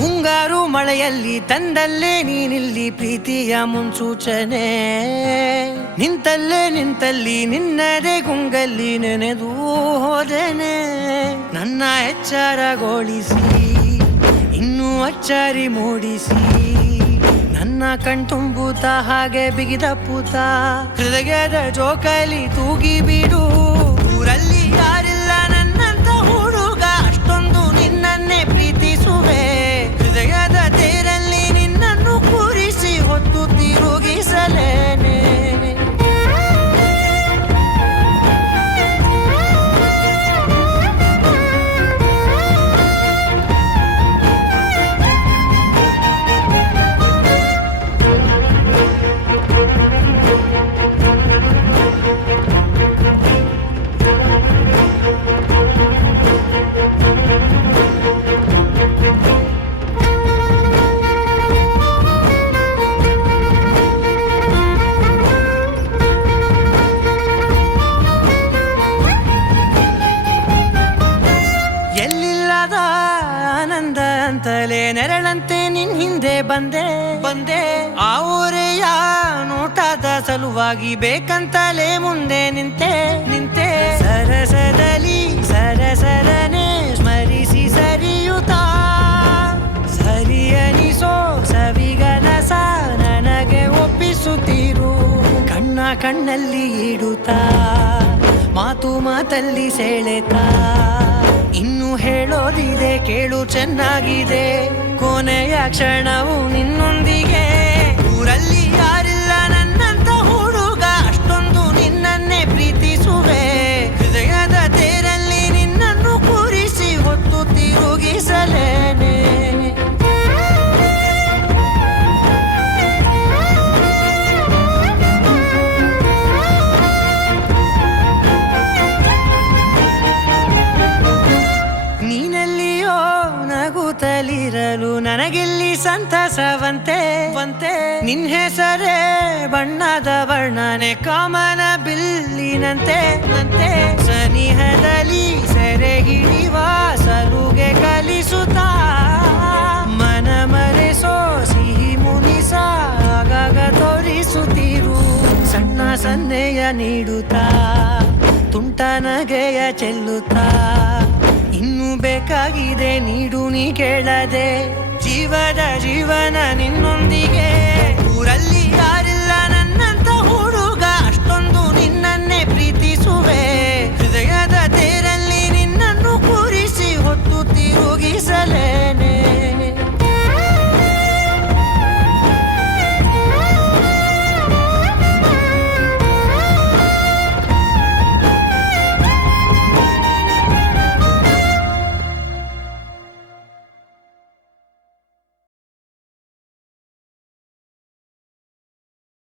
ಮುಂಗಾರು ಮಳೆಯಲ್ಲಿ ತಂದಲ್ಲೇ ನೀನಿಲ್ಲಿ ಪ್ರೀತಿಯ ಮುನ್ಸೂಚನೆ, ನಿಂತಲ್ಲಿ ನಿನ್ನದೇ ಗುಂಗಲ್ಲಿ ನೆನೆದು ಹೋದೆನೆ. ನನ್ನ ಎಚ್ಚರಗೊಳಿಸಿ ಇನ್ನೂ ಅಚ್ಚರಿ ಮೂಡಿಸಿ, ನನ್ನ ಕಣ್ತುಂಬುತ್ತ ಹಾಗೆ ಬಿಗಿದ ಪೂತ ಹೃದಯದ ಜೋಕಾಲಿ ತೂಗಿ ಬಿಡು. ಊರಲ್ಲಿ ಯಾರಿಲ್ಲ ನನ್ನಂತ ಹುಡುಗ, ಅಷ್ಟೊಂದು ನಿನ್ನನ್ನೇ ಪ್ರೀತಿಸುವೆ. ಹೃದಯದ ತೇರಲ್ಲಿ ನಿನ್ನನ್ನು ಕೂರಿಸಿ ಹೊತ್ತು ತಿರುಗಿಸಲೇನೆ. ಎಲ್ಲಿಲ್ಲದ ಆನಂದ ಅಂತಲೇ ನೆರಳಂತೆ ನಿನ್ ಹಿಂದೆ ಬಂದೆ. ಆ ಊರೆಯ ನೋಟದ ಸಲುವಾಗಿ ಬೇಕಂತಲೇ ಮುಂದೆ ನಿಂತೆ. ಸರಸರನೆ ಸ್ಮರಿಸಿ ಸರಿಯುತ್ತಾ, ಸರಿಯನಿಸೋ ಸವಿಗನಸ ನನಗೆ ಒಪ್ಪಿಸುತ್ತೀರು. ಕಣ್ಣಲ್ಲಿ ಇಡುತ್ತಾ, ಮಾತಲ್ಲಿ ಸೆಳೆತಾ, ಇನ್ನು ಹೇಳೋದಿದೆ ಕೇಳು ಚೆನ್ನಾಗಿದೆ. ಕೊನೆಯ ಕ್ಷಣವು ನಿನ್ನೊಂದಿಗೆ. ಊರಲ್ಲಿ ಯಾರಿಲ್ಲ ನನ್ನಂತ ಹುಡುಗ, ಅಷ್ಟೊಂದು ನಿನ್ನನ್ನೇ ಪ್ರೀತಿಸುವೆ. ಹೃದಯದ ತೇರಲ್ಲಿ ನಿನ್ನನ್ನು ಕೂರಿಸಿ ಹೊತ್ತು ತಿರುಗಿಸಲೇನೆ. ನೀನೆಲ್ಲಿಯೋ ನಗುತ್ತಲಿರಲು ನನಗಿಲ್ಲಿ ಸಂತಸವಂತೆ. ನಿನ್ ಹೆಸರೇ ಬಣ್ಣದ ವರ್ಣನೆ ಕಾಮನ ಬಿಲ್ಲಿನಂತೆ. ಸನಿಹದಲ್ಲಿ ಸೆರೆ ಹಿಡಿಯುವ ಸಲುಗೆ ಕಲಿಸುತ್ತಾ, ಮನ ಮರೆಸೋ ಸಿಹಿ ಮುನಿಸ ಆಗಾಗ ತೋರಿಸುತ್ತೀರು. ಸಣ್ಣ ಸನ್ನೆಯ ನೀಡುತ್ತಾ, ತುಂಟ ನಗೆಯ ಚೆಲ್ಲುತ್ತಾ, ಇನ್ನು ಬೇಕಾಗಿದೆ ನೀಡು ನೀ ಕೇಳದೆ. ಜೀವನ ನಿನ್ನೊಂದಿಗೆ.